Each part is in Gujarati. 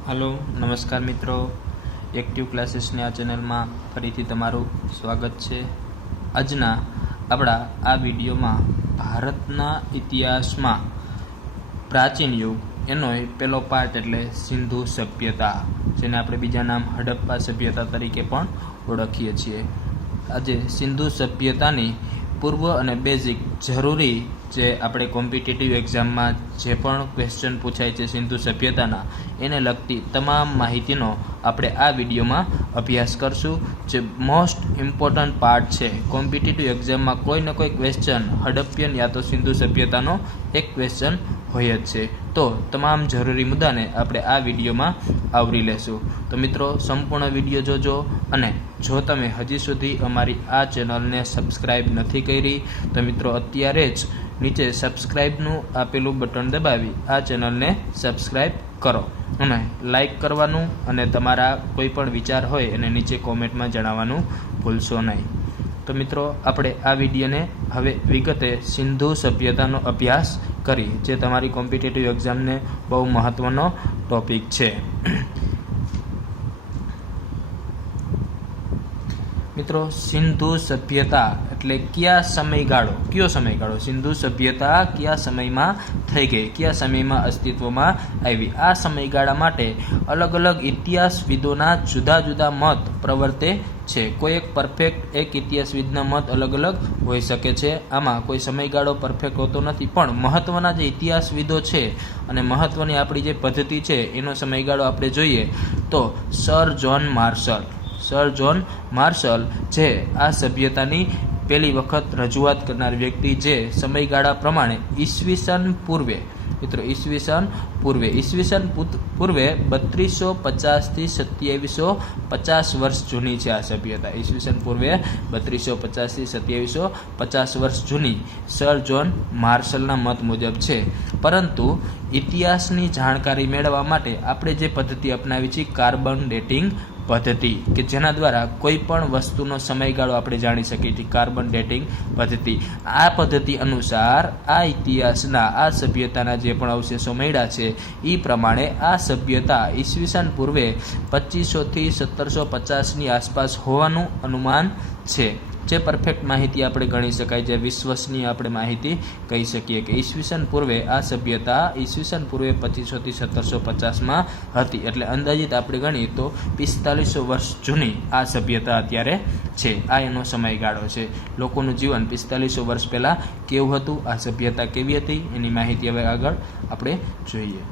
हेलो नमस्कार मित्रों, एक्टिव क्लासेसनी आ चेनलमां फरीथी तमारुं स्वागत छे। आजना आपणा आ विडियोमां भारतना इतिहासमां प्राचीन युग एनो पहेलो पार्ट एटले सिंधु सभ्यता, जेने आपणे बीजा नाम हड़प्पा सभ्यता तरीके पण ओळखीए छीए। आजे सिंधु सभ्यतानी पूर्व अने बेजिक जरूरी जे आपणे कॉम्पिटिटिव एक्जाम में जे पण क्वेश्चन पूछाय छे सिंधु सभ्यताना एने लगती तमाम माहितीनो आपणे आ विडियो में अभ्यास करशुं। जे मोस्ट इम्पोर्टंट पार्ट छे, कॉम्पिटिटिव एक्जाम में कोई ने कोई क्वेश्चन हड़प्पियन या तो सिंधु सभ्यतानो एक क्वेश्चन होय ज छे। तो तमाम जरूरी मुद्दा ने आपणे आ विडियो में आवरी लेशुं। तो मित्रों संपूर्ण विडियो जोजो अने जो तमे हजी सुधी अमारी आ चेनल ने सब्सक्राइब नथी करी तो मित्रों अत्यारे ज नीचे सब्सक्राइबनु आपेलू बटन दबावी आ चेनल ने सब्सक्राइब करो अने लाइक करवानुं अने तमारा कोई पण विचार होय एने नीचे कॉमेंट में जणाववानुं भूलशो नहीं। तो मित्रों आपणे आ विडियो ने हवे विगते सिंधु सभ्यतानो अभ्यास करी, जे तमारी कॉम्पिटिटिव एक्जाम ने बहु महत्वनो टॉपिक छे। मित्रों सिंधु सभ्यता एटले क्या समयगाळो, क्यो समयगाळो, सिंधु सभ्यता क्या समय में थई गई, क्या समय में अस्तित्व में आवी। आ समयगाळा माटे अलग अलग इतिहासविदोना जुदा जुदा मत प्रवर्ते छे। कोई एक परफेक्ट एक इतिहासविदना मत अलग अलग होई शके छे। आमां कोई समयगाळो परफेक्ट होतो नथी, पण महत्वना जे इतिहासविदो छे अने महत्वनी आपणी जे पद्धति छे एनो समयगाळो आपणे जोईए तो सर जॉन मार्शल जे आ सभ्यतानी पहली वखत रजूआत करनार व्यक्ति, जे समयगाळा प्रमाणे ईस्वीसन पूर्वे मित्रों ईस्वीसन पूर्वे 3250 थी 2750 वर्ष जूनी है आ सभ्यता। ईस्वीसन पूर्वे 3250 थी 2750 वर्ष जूनी सर जॉन मार्शलना मत मुजब है। परंतु इतिहासनी जाणकारी मेळववा माटे आपणे जे पद्धति अपनावी छे कार्बन डेटिंग पद्धति, कि जेना द्वारा कोईपण वस्तुनो समयगाळो आपणे जाणी शकीए छीए, कार्बन डेटिंग पद्धति। आ पद्धति अनुसार आ इतिहासना आ सभ्यताना जे पण अवशेषो मळ्या छे ई प्रमाणे आ सभ्यता ईस्वीसन पूर्वे 2500 थी 1750 नी आसपास होवानुं अनुमान छे। जे परफेक्ट माहिती आपणे गणी शकाय, जे विश्वसनीय आपणे माहिती कही शकीए कि ईस्वीसन पूर्वे आ सभ्यता ईस्वीसन पूर्वे 2500 थी 1750 में हती, एटले अंदाजित आपणे गणीए तो 4500 वर्ष जूनी आ सभ्यता अत्यारे छे। आ एनो समयगाळो छे। लोकोनुं जीवन 4500 वर्ष पहेला केवुं हतुं, आ सभ्यता केवी हती एनी माहिती हवे आगळ आपणे जोईए।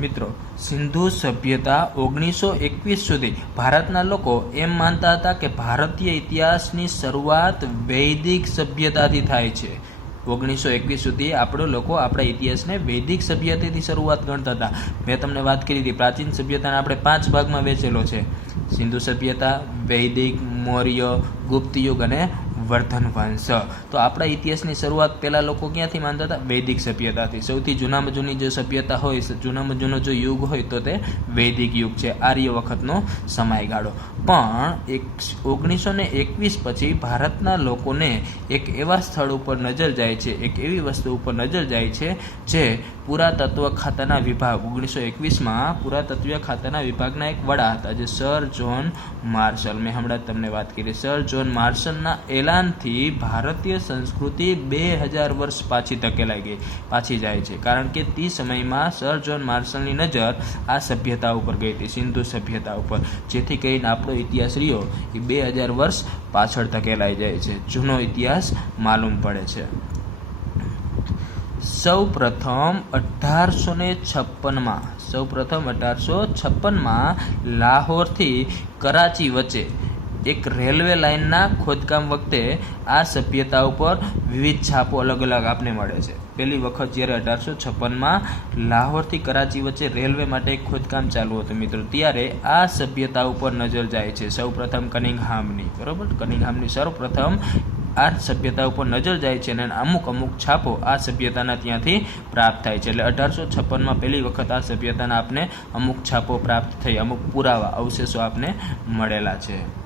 मित्रों सिंधु सभ्यता 1921 सुधी भारतना लोको एम मानता था कि भारतीय इतिहासनी शरूआत वैदिक सभ्यताथी थाय छे। 1921 सुधी आपणे लोको आपणा इतिहासने वैदिक सभ्यताथी शरूआत गणता था। मैं तमने बात करी थी प्राचीन सभ्यताने आपणे 5 भागमां वहेंचेलो छे, सिंधु सभ्यता, वैदिक, मौर्य, गुप्त युग अने वर्धन वंश। तो आपणा इतिहासनी शरूआत पहेला लोको क्यांथी मानता था? वैदिक सभ्यताथी। सौथी जूनामां जूनी जो सभ्यता होय, जूनामां जूनो जो युग होय तो ते वैदिक युग छे, आर्य वखतनो समयगाळो। पण 1921 पछी भारतना लोकोने एक एवा स्थळ उपर नजर जाय छे, एक एवी वस्तु उपर नजर जाय छे जे पुरातत्व खाताना विभाग 1921 में पुरातत्व खाताना विभागना एक वड़ा हता, जे सर जॉन मार्शल। मैं हमणां तमने बात करी, सर जॉन मार्शलना एलानथी भारतीय संस्कृति 2000 वर्ष पाछी धकेलाई गई, पाछी जाय छे। कारण के ते समयमां सर जॉन मार्शलनी नजर आ सभ्यता उपर गई थी, सिंधु सभ्यता उपर, जेथी करीने आपणो इतिहास रह्यो ए 2000 वर्ष पाछळ धकेलाई जाय छे, जूनो इतिहास मालूम पड़े छे। सौ प्रथम 1856 में लाहोर थी कराची वच्चे एक रेलवे लाइनना खोदकाम वखते आ सभ्यता पर विविध छापो अलग अलग आपने मळे छे। पहली वखत ज्यारे 1856 में लाहोर थी कराची वच्चे रेलवे माटे एक खोदकाम चालू हतुं मित्रों, त्यारे आ सभ्यता पर नजर जाय छे। सौ प्रथम कनिंघहामनी, बरोबर, कनिंघहामनी सर्वप्रथम आ सभ्यता पर नजर जाय छे, अमुक अमुक छापो आ सभ्यताना त्यांथी प्राप्त थाय छे। एटले 1856 में पहली वखत आ सभ्यताना आपने अमुक छापो प्राप्त थई, अमुक पुरावा अवशेषो आपने मळेला छे।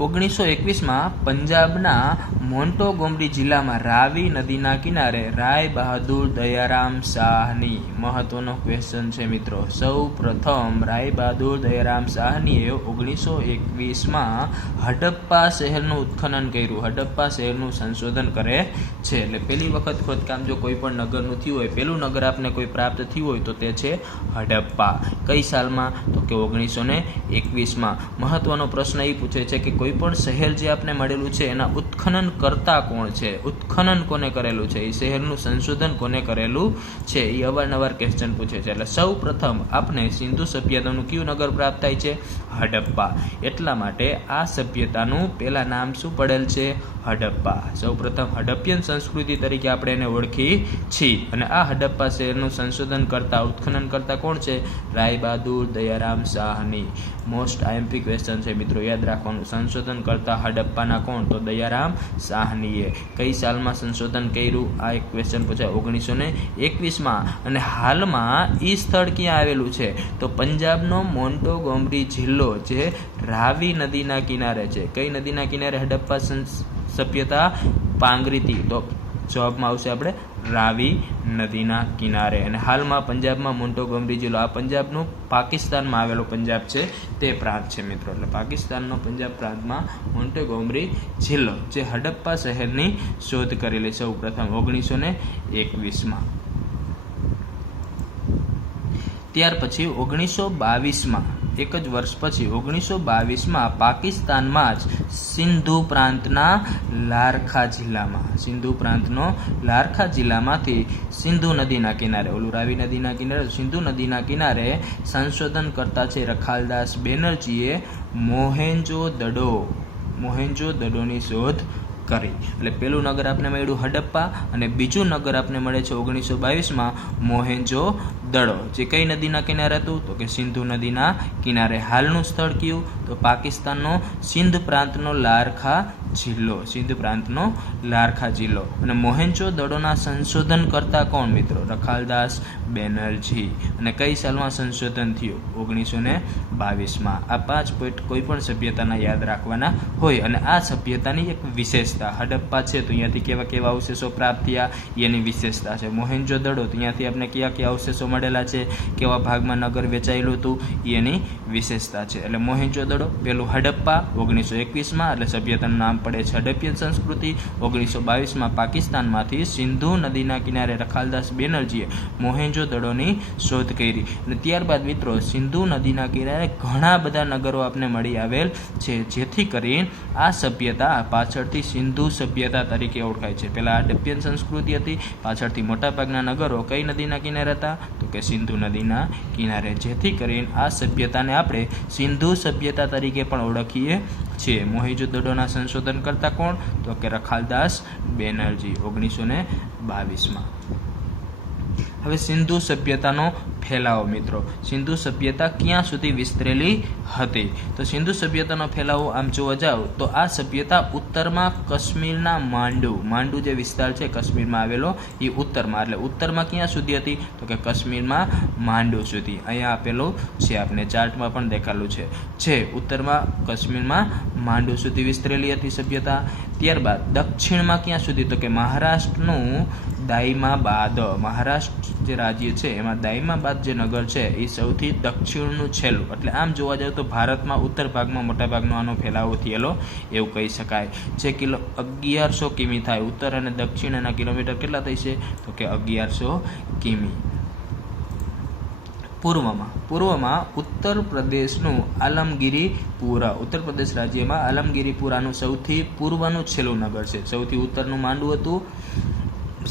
1921માં પંજાબના મોન્ટોગોમરી જિલ્લામાં રાવી નદીના કિનારે રાય બહાદુર દયારામ શાહની મહત્વનો ક્વેશ્ચન છે મિત્રો. સૌ પ્રથમ રાય બહાદુર દયારામ શાહનીએ 1921માં હડપ્પા શહેરનું ઉત્ખનન કર્યું. હડપ્પા શહેરનું સંશોધન કરે છે. એટલે પહેલી વખત ખોદકામ જો કોઈ પણ નગરનું થયું હોય, પહેલું નગર આપને કોઈ પ્રાપ્ત થયું હોય તો તે છે હડપ્પા. કઈ સાલમાં? તો કે 1921માં. મહત્વનો પ્રશ્ન એ પૂછે છે કે કોઈ પણ શહેર જે આપને મળેલું છે એના ઉત્ખનન કરતા કોણ છે, ઉત્ખનન કોને કરેલું છે, એ શહેરનું સંશોધન કોને કરેલું છે, એ અવારનવાર ક્વેશ્ચન પૂછે છે. એટલે સૌ પ્રથમ આપણે સિંધુ સભ્યતાનું કયું નગર પ્રાપ્ત થાય છે? હડપ્પા. એટલા માટે આ સભ્યતાનું પહેલા નામ શું પડેલ છે? હડપ્પા. સૌ પ્રથમ હડપ્પિયન સંસ્કૃતિ તરીકે આપણે એને ઓળખી છીએ. અને આ હડપ્પા શહેરનું સંશોધન કરતા, ઉત્ખનન કરતા કોણ છે? રાય બહાદુર દયારામ શાહની. મોસ્ટ આઈએમપી ક્વેશ્ચન છે મિત્રો, યાદ રાખવાનું. સંશોધન કરતા હડપ્પાના કોણ? તો દયારામ શાહનીએ. કઈ સાલમાં સંશોધન કર્યું? આ એક ક્વેશ્ચન પૂછાય 1921માં. અને હાલમાં એ સ્થળ ક્યાં આવેલું છે? તો પંજાબનો મોન્ટોગોમરી જિલ્લો જે રાવી નદીના કિનારે છે. કઈ નદીના કિનારે હડપ્પા સભ્યતા પાંગરીતી? તો જવાબમાં આવશે આપણે રાવી નદીના કિનારે. અને હાલમાં પંજાબમાં મોન્ટોગોમરી જિલ્લો, આ પંજાબનું પાકિસ્તાનમાં આવેલો પંજાબ છે તે પ્રાંત છે મિત્રો. એટલે પાકિસ્તાનનો પંજાબ પ્રાંતમાં મોન્ટોગોમરી જિલ્લો જે હડપ્પા શહેરની શોધ કરેલી સૌ પ્રથમ 1921માં. ત્યાર પછી 1922માં, એક જ વર્ષ પછી 1922માં પાકિસ્તાનમાં જ સિંધુ પ્રાંતના લારખા જિલ્લામાં, સિંધુ પ્રાંતનો લારખા જિલ્લામાંથી સિંધુ નદીના કિનારે, ઓલું રાવી નદીના કિનારે, સિંધુ નદીના કિનારે સંશોધન કરતા છે રખાલદાસ બેનર્જીએ મોહેન્જો દડોની શોધ કરી. એટલે પેલું નગર આપને મળ્યું હડપ્પા અને બીજું નગર આપને મળે છે 1922માં મોહેન્જો દડો, જે કઈ નદીના કિનારે હતું? તો કે સિંધુ નદીના કિનારે. હાલનું સ્થળ કયું? તો પાકિસ્તાનનો સિંધ પ્રાંતનો લારખા જિલ્લો, સિંધ પ્રાંતનો લારખા જિલ્લો. અને મોહેન્જો દડોના સંશોધન કરતા કોણ મિત્રો? રખાલદાસ બેનર્જી. અને કઈ સાલમાં સંશોધન થયું? 1922માં. આ 5 પોઈન્ટ કોઈ પણ સભ્યતાના યાદ રાખવાના હોય. અને આ સભ્યતાની એક વિશેષતા, હડપ્પા છે તો અહીંયાથી કેવા કેવા અવશેષો પ્રાપ્ત થયા એની વિશેષતા છે. મોહેન્જો દડો તો અહીંયાથી આપણે કયા કયા અવશેષો મળેલા છે, કેવા ભાગમાં નગર વેચાયેલું હતું એની વિશેષતા છે. એટલે મોહેન્જો દડો, પેલું હડપ્પા 1921માં, એટલે સભ્યતાનું નામ પડે છે હડપ્પિયન સંસ્કૃતિ. 1922માં પાકિસ્તાનમાંથી સિંધુ નદીના કિનારે રખાલદાસ બેનર્જીએ મોહેન્જો દડોની શોધ કરી. અને ત્યારબાદ મિત્રો સિંધુ નદીના કિનારે ઘણા બધા નગરો આપને મળી આવેલ છે, જેથી કરીને આ સભ્યતા પાછળથી સિંધુ સભ્યતા તરીકે ઓળખાય છે. પહેલા હડપ્પિયન સંસ્કૃતિ હતી, પાછળથી મોટાભાગના નગરો કઈ નદીના કિનારે હતા? તો કે સિંધુ નદીના કિનારે. જેથી કરીને આ સભ્યતાને આપણે સિંધુ સભ્યતા તરીકે પણ ઓળખીએ છીએ. મોહેન્જો દડોના સંશોધન કરતા કોણ? તો કે રખાલદાસ બેનર્જી 1922માં. હવે સિંધુ સભ્યતાનો ફેલાવો મિત્રો. સિંધુ સભ્યતા ક્યાં સુધી વિસ્તરેલી હતી? તો સિંધુ સભ્યતાનો ફેલાવો આમ જોવા જાવ તો આ સભ્યતા ઉત્તરમાં કાશ્મીરના માંડુ જે વિસ્તાર છે કાશ્મીરમાં આવેલો, એ ઉત્તરમાં, એટલે ઉત્તરમાં ક્યાં સુધી હતી? તો કે કાશ્મીરમાં માંડુ સુધી. અહીંયા આપેલું છે, આપણે ચાર્ટમાં પણ દેખાયેલું છે ઉત્તરમાં કાશ્મીરમાં માંડુ સુધી વિસ્તરેલી હતી સભ્યતા. ત્યારબાદ દક્ષિણમાં ક્યાં સુધી? તો કે મહારાષ્ટ્રનું દાઈમાબાદ, મહારાષ્ટ્ર જે રાજ્ય છે એમાં દાઈમાબાદ જે નગર છે એ સૌથી દક્ષિણનું છેલ્લું. એટલે આમ જોવા જાય તો ભારતમાં ઉત્તર ભાગમાં મોટા ભાગનો આનો ફેલાવો થયેલો એવું કહી શકાય. જે 1100 કિમી થાય. ઉત્તર અને દક્ષિણ એના કિલોમીટર કેટલા થઈ છે? તો કે 1100 કિમી. પૂર્વમાં ઉત્તર પ્રદેશનું આલમગીરીપુરા, ઉત્તર પ્રદેશ રાજ્યમાં આલમગીરીપુરાનું સૌથી પૂર્વનું છેલ્લું નગર છે. સૌથી ઉત્તરનું માંડુ હતું,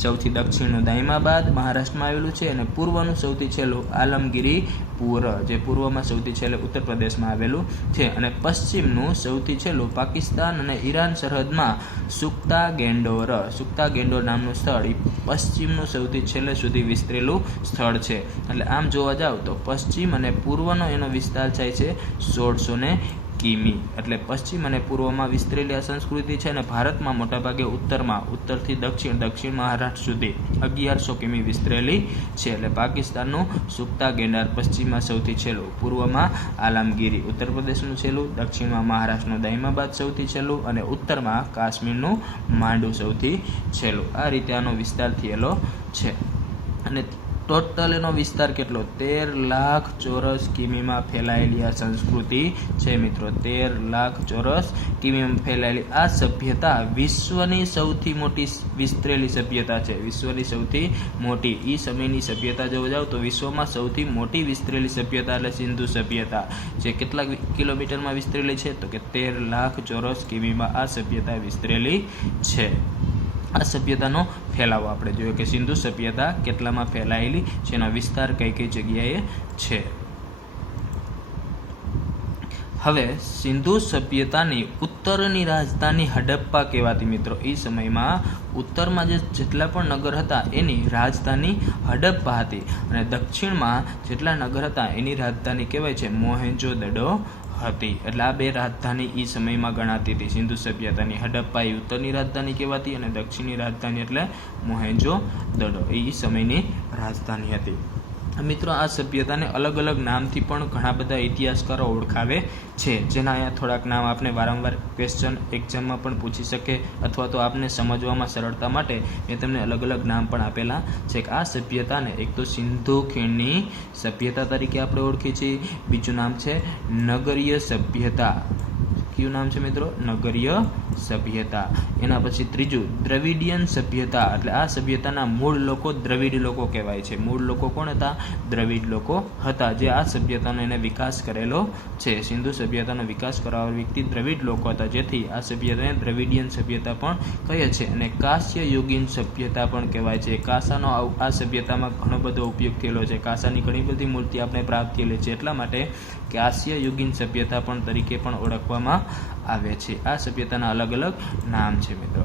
સૌથી દક્ષિણનું દાઈમાબાદ મહારાષ્ટ્રમાં આવેલું છે, અને પૂર્વનું સૌથી છેલ્લું આલમગીરીપુર જે પૂર્વમાં સૌથી છેલ્લે ઉત્તર પ્રદેશમાં આવેલું છે. અને પશ્ચિમનું સૌથી છેલ્લું પાકિસ્તાન અને ઈરાન સરહદમાં સુક્તા ગેન્ડોર નામનું સ્થળ એ પશ્ચિમનું સૌથી છેલ્લે સુધી વિસ્તરેલું સ્થળ છે. એટલે આમ જોવા જાવ તો પશ્ચિમ અને પૂર્વનો એનો વિસ્તાર થાય છે 1600 કિમી એટલે પશ્ચિમ અને પૂર્વમાં વિસ્તરેલી આ સંસ્કૃતિ છે અને ભારતમાં મોટાભાગે ઉત્તરથી દક્ષિણ મહારાષ્ટ્ર સુધી 1100 કિમી વિસ્તરેલી છે. એટલે પાકિસ્તાનનું સુકતા ગેંડાર પશ્ચિમમાં સૌથી છેલ્લું, પૂર્વમાં આલમગીરી ઉત્તર પ્રદેશનું છેલ્લું, દક્ષિણમાં મહારાષ્ટ્રનું દાઈમાબાદ સૌથી છેલ્લું અને ઉત્તરમાં કાશ્મીરનું માંડુ સૌથી છેલ્લું. આ રીતે આનો વિસ્તાર થયેલો છે. અને ટોટલ એનો વિસ્તાર કેટલો? 13 લાખ ચોરસ કિમીમાં ફેલાયેલી આ સંસ્કૃતિ છે મિત્રો. 13 લાખ ચોરસ કિમીમાં ફેલાયેલી આ સભ્યતા વિશ્વની સૌથી મોટી વિસ્તરેલી સભ્યતા છે. વિશ્વની સૌથી મોટી એ સમયની સભ્યતા જોવા જાવ તો વિશ્વમાં સૌથી મોટી વિસ્તરેલી સભ્યતા એટલે સિંધુ સભ્યતા, જે કેટલા કિલોમીટરમાં વિસ્તરેલી છે તો કે 13 લાખ ચોરસ કિમીમાં આ સભ્યતા વિસ્તરેલી છે. આ સભ્યતાનો ફેલાવો આપણે જોયો કે સિંધુ સભ્યતા કેટલામાં ફેલાયેલી છે, એનો વિસ્તાર કઈ કઈ જગ્યાએ છે. હવે સિંધુ સભ્યતાની ઉત્તરની રાજધાની હડપ્પા કહેવાતી મિત્રો. એ સમયમાં ઉત્તરમાં જેટલા પણ નગર હતા એની રાજધાની હડપ્પા હતી અને દક્ષિણમાં જેટલા નગર હતા એની રાજધાની કહેવાય છે મોહેંજો-દડો હતી. એટલે આ બે રાજધાની એ સમયમાં ગણાતી હતી સિંધુ સભ્યતાની. હડપ્પા એ ઉત્તરની રાજધાની કહેવાતી અને દક્ષિણની રાજધાની એટલે મોહેંજો-દડો એ સમયની રાજધાની હતી. મિત્રો આ સભ્યતાને અલગ અલગ નામથી પણ ઘણા બધા ઇતિહાસકારો ઓળખાવે છે, જેના અહીંયા થોડાક નામ આપણે વારંવાર ક્વેશ્ચન એક્ઝામમાં પણ પૂછી શકે અથવા તો આપને સમજવામાં સરળતા માટે મેં તમને અલગ અલગ નામ પણ આપેલા છે. કે આ સભ્યતાને એક તો સિંધુ ખીણની સભ્યતા તરીકે આપણે ઓળખીએ છીએ, બીજું નામ છે નગરીય સભ્યતા. કયું નામ છે મિત્રો? નગરીય સભ્યતા. એના પછી ત્રીજું દ્રવિડિયન સભ્યતા, એટલે આ સભ્યતાના મૂળ લોકો દ્રવિડ લોકો કહેવાય છે. મૂળ લોકો કોણ હતા? દ્રવિડ લોકો હતા, જે આ સભ્યતાનો એને વિકાસ કરેલો છે. સિંધુ સભ્યતાનો વિકાસ કરાવનાર વ્યક્તિ દ્રવિડ લોકો હતા, જેથી આ સભ્યતાને દ્રવિડિયન સભ્યતા પણ કહે છે. અને કાંસ્ય યુગીન સભ્યતા પણ કહેવાય છે. કાંસાનો આ સભ્યતામાં ઘણો બધો ઉપયોગ થયેલો છે. કાંસાની ઘણી બધી મૂર્તિ આપણે પ્રાપ્ત થયેલી છે, એટલા માટે કાંસ્ય યુગીન સભ્યતા પણ તરીકે પણ ઓળખવામાં આવે છે. આ સભ્યતાના અલગ અલગ નામ છે મિત્રો.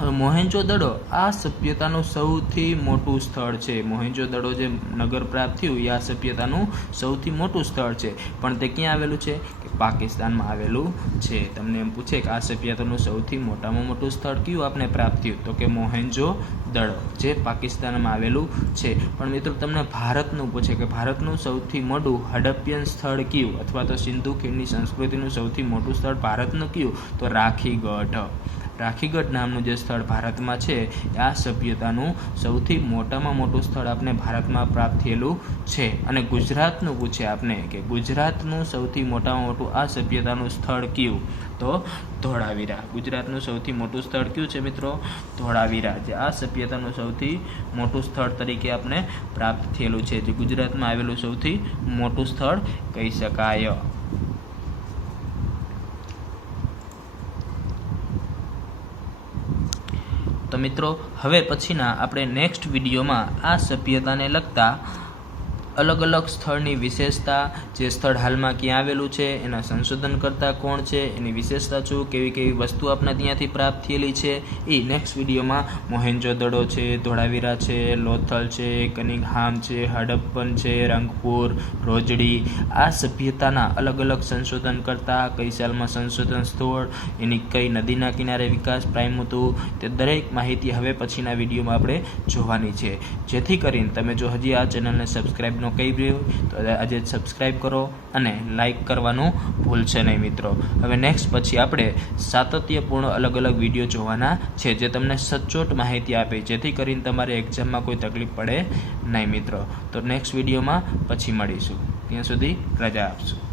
હવે મોહેંજો-દડો આ સભ્યતાનું સૌથી મોટું સ્થળ છે. મોહેંજો-દડો જે નગર પ્રાપ્ત થયું એ આ સભ્યતાનું સૌથી મોટું સ્થળ છે, પણ તે ક્યાં આવેલું છે? કે પાકિસ્તાનમાં આવેલું છે. તમને એમ પૂછે કે આ સભ્યતાનું સૌથી મોટામાં મોટું સ્થળ કયું આપને પ્રાપ્ત થયું? તો કે મોહેંજો-દડો, જે પાકિસ્તાનમાં આવેલું છે. પણ મિત્રો તમને ભારતનું પૂછે કે ભારતનું સૌથી મોટું હડપ્પિયન સ્થળ કયું, અથવા તો સિંધુ ખીણની સંસ્કૃતિનું સૌથી મોટું સ્થળ ભારતનું કયું? તો રાખીગઢ. રાખીગઢ નામનું જે સ્થળ ભારતમાં છે આ સભ્યતાનું સૌથી મોટામાં મોટું સ્થળ આપણે ભારતમાં પ્રાપ્ત થયેલું છે. અને ગુજરાતનું પૂછે આપને કે ગુજરાતનું સૌથી મોટામાં મોટું આ સભ્યતાનું સ્થળ કયું? તો ધોળાવીરા. ગુજરાતનું સૌથી મોટું સ્થળ કયું છે મિત્રો? ધોળાવીરા, જે આ સભ્યતાનું સૌથી મોટું સ્થળ તરીકે આપણે પ્રાપ્ત થયેલું છે, જે ગુજરાતમાં આવેલું સૌથી મોટું સ્થળ કહી શકાય. તો મિત્રો હવે પછીના આપણે નેક્સ્ટ વિડીયોમાં આ સભ્યતાને લગતા અલગ અલગ સ્થળની વિશેષતા, જે સ્થળ હાલમાં ક્યાં આવેલું છે, એના સંશોધન કરતા કોણ છે, એની વિશેષતા શું, કેવી કેવી વસ્તુ આપણે ત્યાંથી પ્રાપ્ત થયેલી છે, એ નેક્સ્ટ વિડીયોમાં મોહેંજો-દડો છે, ધોળાવીરા છે, લોથલ છે, કનિંઘહામ છે, હડપ્પન છે, રંગપુર, રોજડી, આ સભ્યતાના અલગ અલગ સંશોધન કરતા, કઈ સાલમાં સંશોધન સ્થળ, એની કઈ નદીના કિનારે વિકાસ પામ્યું હતું, તે દરેક માહિતી હવે પછીના વિડીયોમાં આપણે જોવાની છે. જેથી કરીને તમે જો હજી આ ચેનલને સબસ્ક્રાઈબ ન કરી રહ્યું તો આજે સબસ્ક્રાઈબ કરો અને લાઈક કરવાનું ભૂલશે નહીં મિત્રો. હવે નેક્સ્ટ પછી આપણે સાતત્યપૂર્ણ અલગ અલગ વિડીયો જોવાના છે, જે તમને સચોટ માહિતી આપે, જેથી કરીને તમારે એક્ઝામમાં કોઈ તકલીફ પડે નહીં મિત્રો. તો નેક્સ્ટ વિડીયોમાં પછી મળીશું. ત્યાં સુધી રજા આપશું.